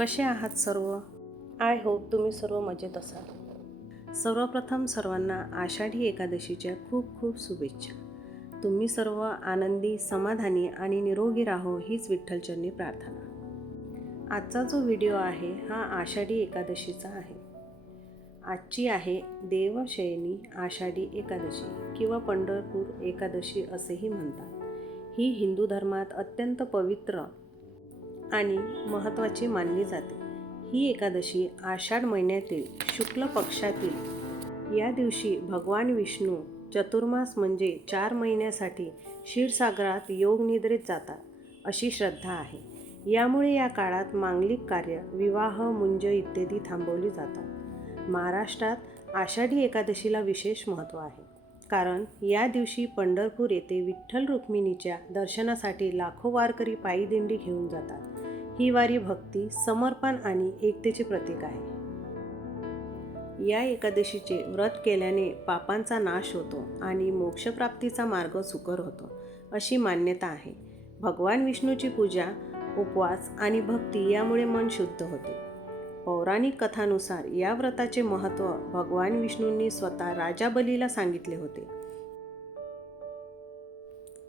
कसे आहात सर्व? आय होप तुम्ही सर्व मजेत असाल. सर्वप्रथम सर्वांना आषाढी एकादशीच्या खूप खूप शुभेच्छा. तुम्ही सर्व आनंदी, समाधानी आणि निरोगी राहो हीच विठ्ठलचरणी प्रार्थना. आजचा जो व्हिडिओ आहे हा आषाढी एकादशीचा आहे. आजची आहे देवशयनी आषाढी एकादशी किंवा पंढरपूर एकादशी असेही म्हणतात. ही हिंदू धर्मात अत्यंत पवित्र आणि महत्त्वाची मानली जाते. ही एकादशी आषाढ महिन्यातील शुक्ल पक्षातील या दिवशी भगवान विष्णू चतुर्मास म्हणजे 4 महिन्यासाठी क्षीरसागरात योगनिद्रेत जातात अशी श्रद्धा आहे. यामुळे या काळात मांगलिक कार्य, विवाह, मुंज इत्यादी थांबवली जातात. महाराष्ट्रात आषाढी एकादशीला विशेष महत्त्व आहे. कारण या दिवशी पंढरपूर येथे विठ्ठल रुक्मिणीच्या दर्शनासाठी लाखो वारकरी पायी दिंडी घेऊन जातात. ही वारी भक्ती, समर्पण आणि एकतेचे प्रतीक आहे. या एकादशीचे व्रत केल्याने पापांचा नाश होतो आणि मोक्षप्राप्तीचा मार्ग सुकर होतो अशी मान्यता आहे. भगवान विष्णूची पूजा, उपवास आणि भक्ती यामुळे मन शुद्ध होते. पौराणिक कथानुसार या व्रताचे महत्त्व भगवान विष्णूंनी स्वतः राजा बलीला सांगितले होते.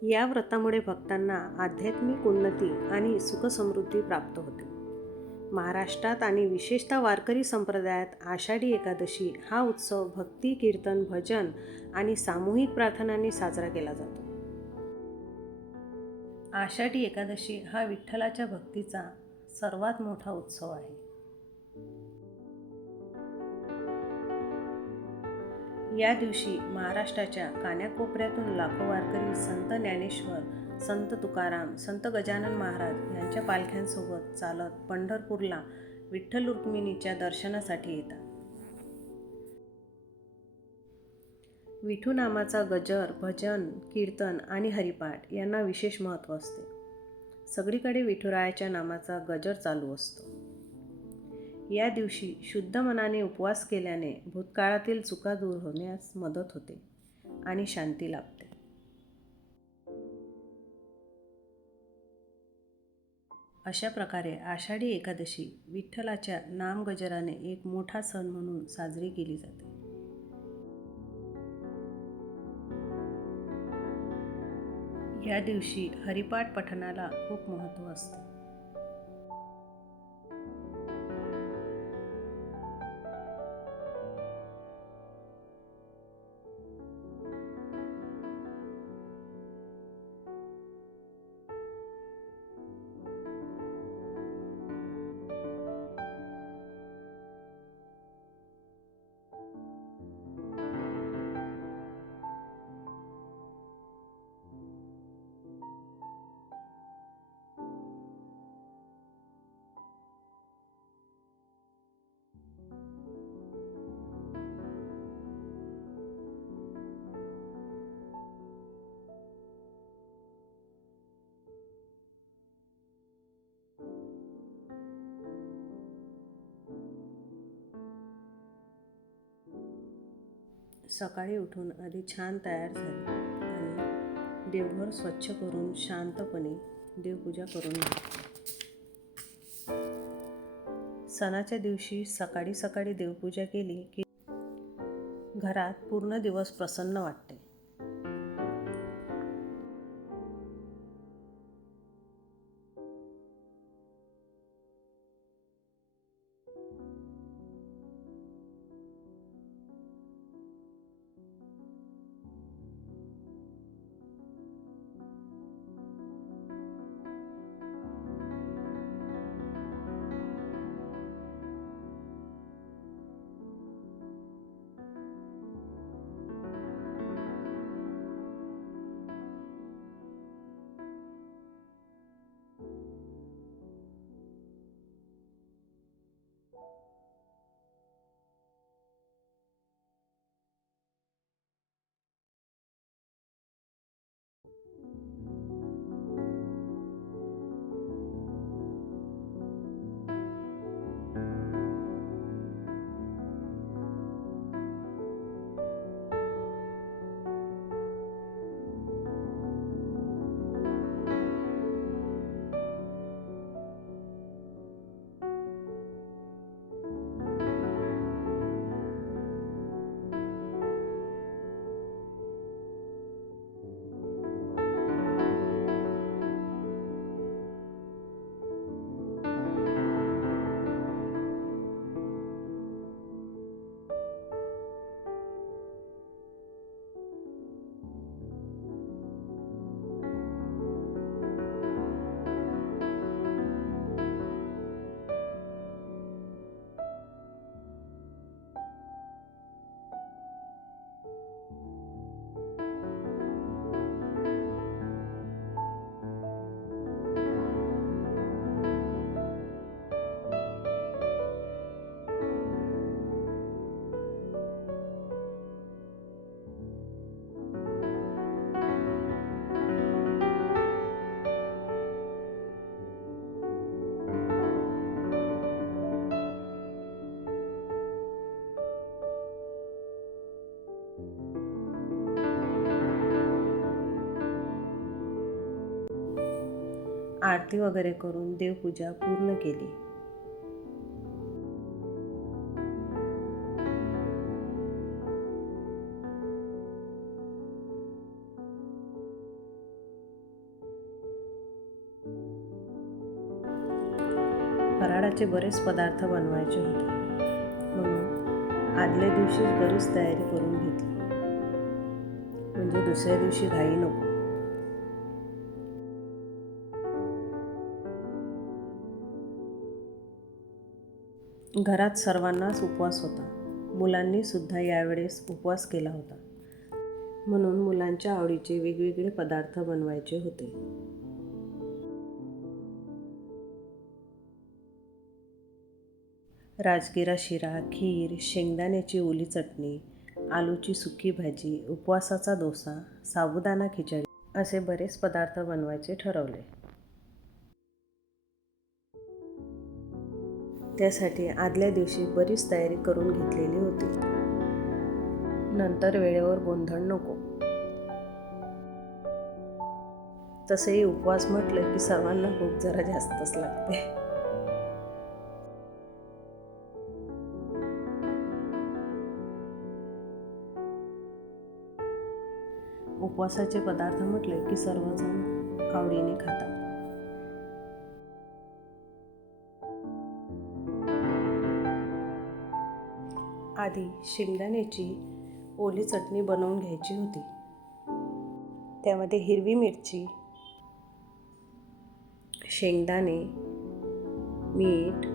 या व्रतामुळे भक्तांना आध्यात्मिक उन्नती आणि सुखसमृद्धी प्राप्त होते. महाराष्ट्रात आणि विशेषतः वारकरी संप्रदायात आषाढी एकादशी हा उत्सव भक्ती, कीर्तन, भजन आणि सामूहिक प्रार्थनांनी साजरा केला जातो. आषाढी एकादशी हा विठ्ठलाच्या भक्तीचा सर्वात मोठा उत्सव आहे. या दिवशी महाराष्ट्राच्या कानाकोपऱ्यातून लाखो वारकरी संत ज्ञानेश्वर, संत तुकाराम, संत गजानन महाराज यांच्या पालख्यांसोबत चालत पंढरपूरला विठ्ठल रुक्मिणीच्या दर्शनासाठी येतात. विठू नामाचा गजर, भजन, कीर्तन आणि हरिपाठ यांना विशेष महत्त्व असते. सगळीकडे विठुरायाच्या नामाचा गजर चालू असतो. या दिवशी शुद्ध मनाने उपवास केल्याने भूतकाळातील चुका दूर होण्यास मदत होते आणि शांती लाभते. अशा प्रकारे आषाढी एकादशी विठ्ठलाच्या नामगजराने एक मोठा सण म्हणून साजरी केली जाते. या दिवशी हरिपाठ पठणाला खूप महत्त्व असते. सकाळी उठून आधी छान तयार झाले आणि देवघर स्वच्छ करून शांतपणे देवपूजा करून घ्या. सणाच्या दिवशी सकाळी सकाळी देवपूजा केली की घरात पूर्ण दिवस प्रसन्न वाटते. आरती वगैरे करून देवपूजा पूर्ण केली. फराळाचे बरेच पदार्थ बनवायचे होते, म्हणून आदल्या दिवशीच बरीच तयारी करून घेतली, म्हणजे दुसऱ्या दिवशी घाई नको. घरात सर्वांनाच उपवास होता. मुलांनी सुद्धा यावेळेस उपवास केला होता, म्हणून मुलांच्या आवडीचे वेगवेगळे पदार्थ बनवायचे होते. राजगिरा शिरा, खीर, शेंगदाण्याची ओली चटणी, आलूची सुकी भाजी, उपवासाचा डोसा, साबुदाणा खिचडी असे बरेच पदार्थ बनवायचे ठरवले. त्यासाठी आदल्या दिवशी बरीच तयारी करून घेतलेली होती. नंतर वेळेवर गोंधळ नको. तसेही उपवास म्हटलं की सर्वांना भूक जरा जास्तच लागते. उपवासाचे पदार्थ म्हटले की सर्वजण आवडीने खातात. आधी शेंगदाण्याची ओली चटणी बनवून घ्यायची होती. त्यामध्ये हिरवी मिरची, शेंगदाणे, मीठ,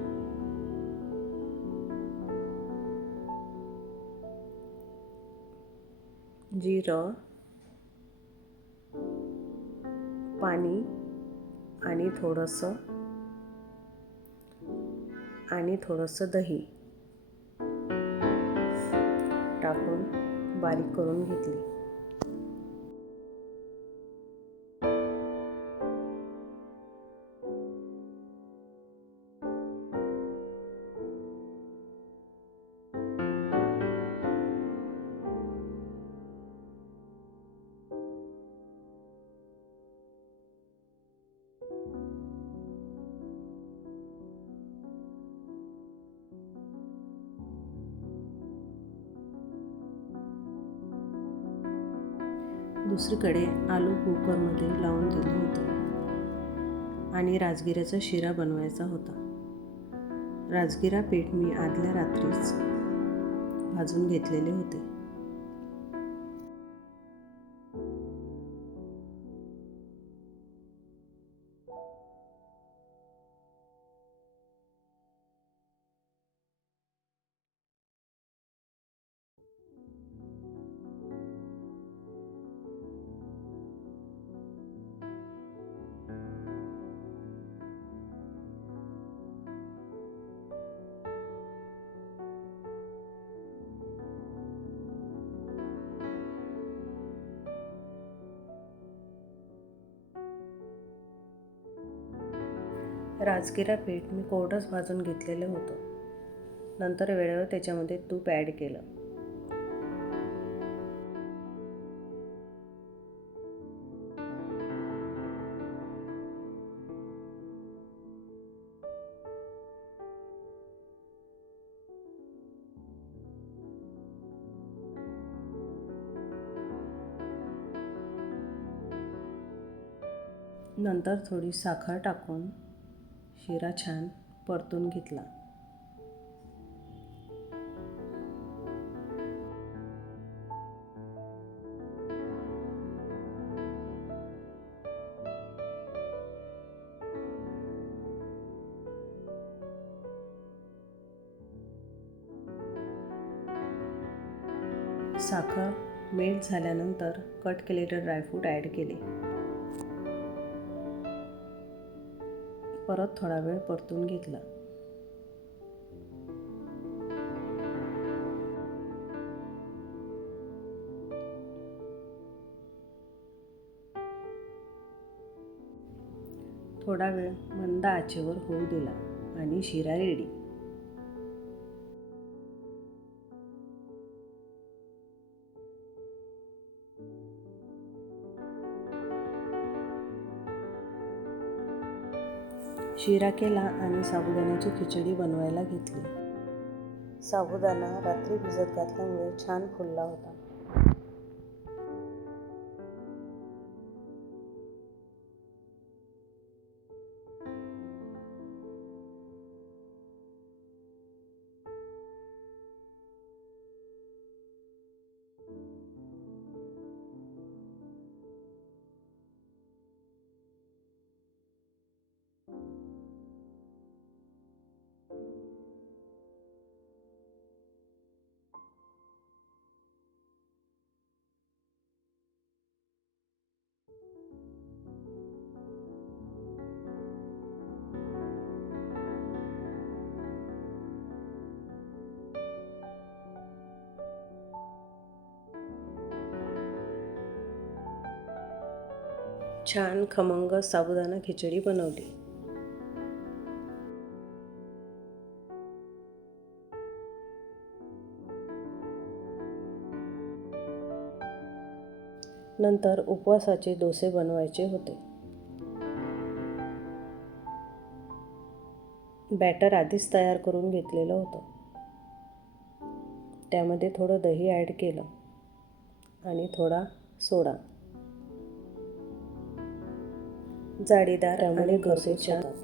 जिरं, पाणी आणि थोडंसं दही टाकून बारीक करून घेतली. दुसरीकडे आलू कुकरमध्ये लावून दिले होते आणि राजगिऱ्याचा शिरा बनवायचा होता. राजगिरा पीठ मी आदल्या रात्रीच भाजून घेतलेले होते. राजगिरा पीठ मी कोरडंच भाजून घेतलेलं होतं. नंतर वेळेवर त्याच्यामध्ये तूप ॲड केलं. नंतर थोडी साखर टाकून शिरा छान परतून घेतला. साखर मेल्ट झाल्यानंतर कट केलेले ड्रायफ्रूट ॲड केले. परत थोडा वेळ परतून घेतला. थोडा वेळ मंद आचेवर होऊ दिला आणि शिरा रेडी. शिरा केला आणि साबुदाण्याची खिचडी बनवायला घेतली. साबुदाणा रात्री भिजत घातल्यामुळे छान फुलला होता. छान खमंग साबुदाणा खिचडी बनवली. नंतर उपवासाचे डोसे बनवायचे होते. बॅटर आधीच तयार करून घेतलेलं होतं. त्यामध्ये थोडं दही ॲड केलं आणि थोडा सोडा. जाळीदार आणि डोसे छान होतात.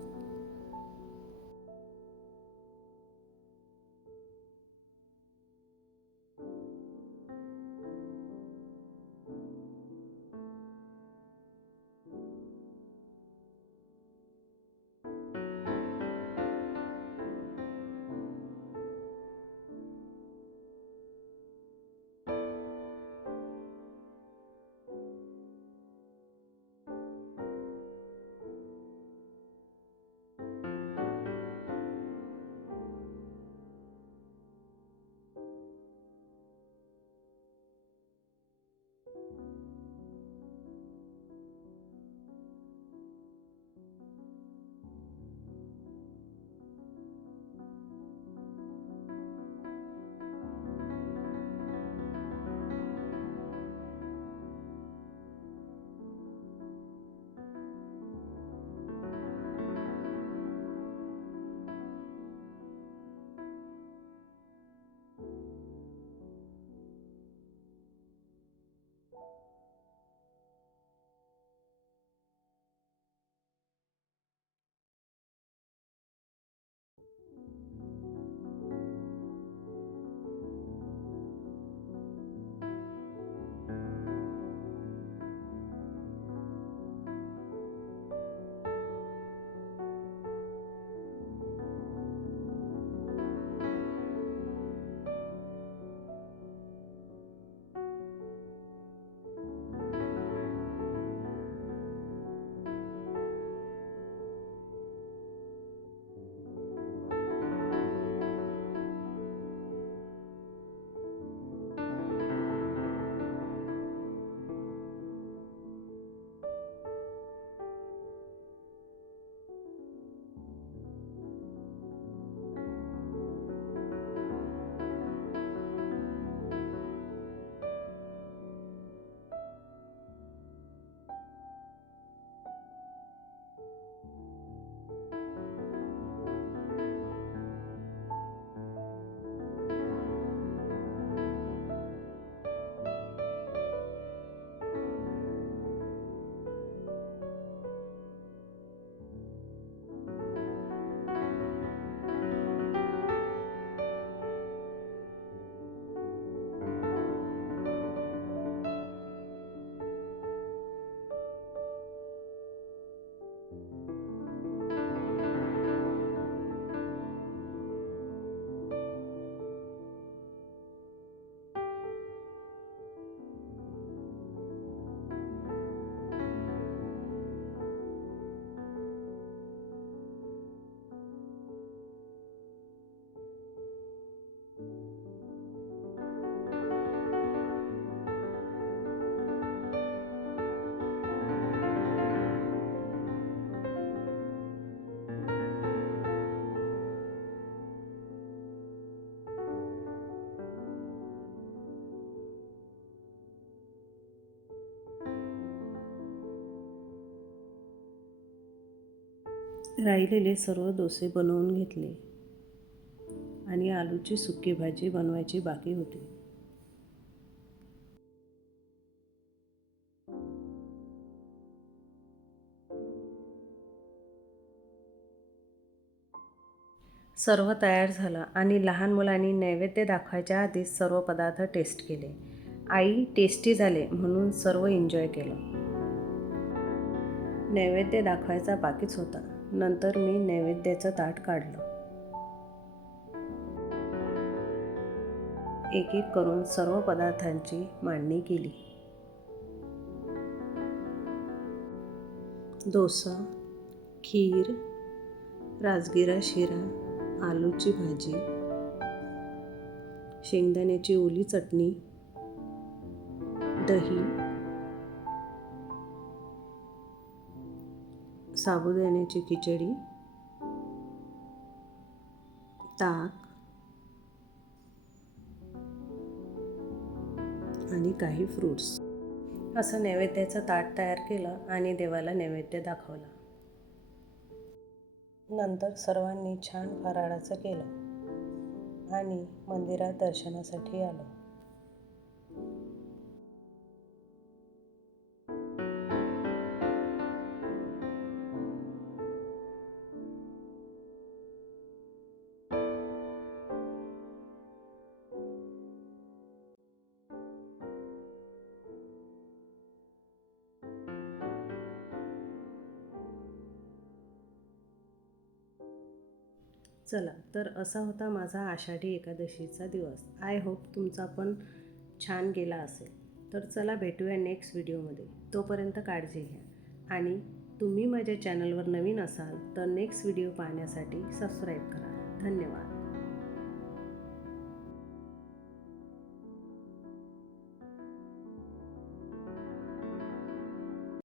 राहिलेले सर्व डोसे बनवून घेतले आणि आलूची सुकी भाजी बनवायची बाकी होती. सर्व तयार झालं आणि लहान मुलांनी नैवेद्य दाखवायच्या आधीच सर्व पदार्थ टेस्ट केले. आई टेस्टी झाले म्हणून सर्व एन्जॉय केलं. नैवेद्य दाखवायचा बाकीच होता. नंतर मी नैवेद्याचं ताट काढलं. एक एक करून सर्व पदार्थांची मांडणी केली. डोसा, खीर, राजगिरा शिरा, आलूची भाजी, शेंगदाण्याची ओली चटणी, दही, साबुदाण्याची खिचडी, ताक आणि काही फ्रूट्स असं नैवेद्याचं ताट तयार केलं आणि देवाला नैवेद्य दाखवला. नंतर सर्वांनी छान फराळाचं केलं आणि मंदिरात दर्शनासाठी आलो. चला तर असा होता माझा आषाढी एकादशीचा दिवस. आय होप तुमचा पण छान गेला असेल. तर चला भेटूया नेक्स्ट व्हिडिओमध्ये. तोपर्यंत काळजी घ्या आणि तुम्ही माझ्या चॅनलवर नवीन असाल तर नेक्स्ट व्हिडिओ पाहण्यासाठी सबस्क्राईब करा. धन्यवाद.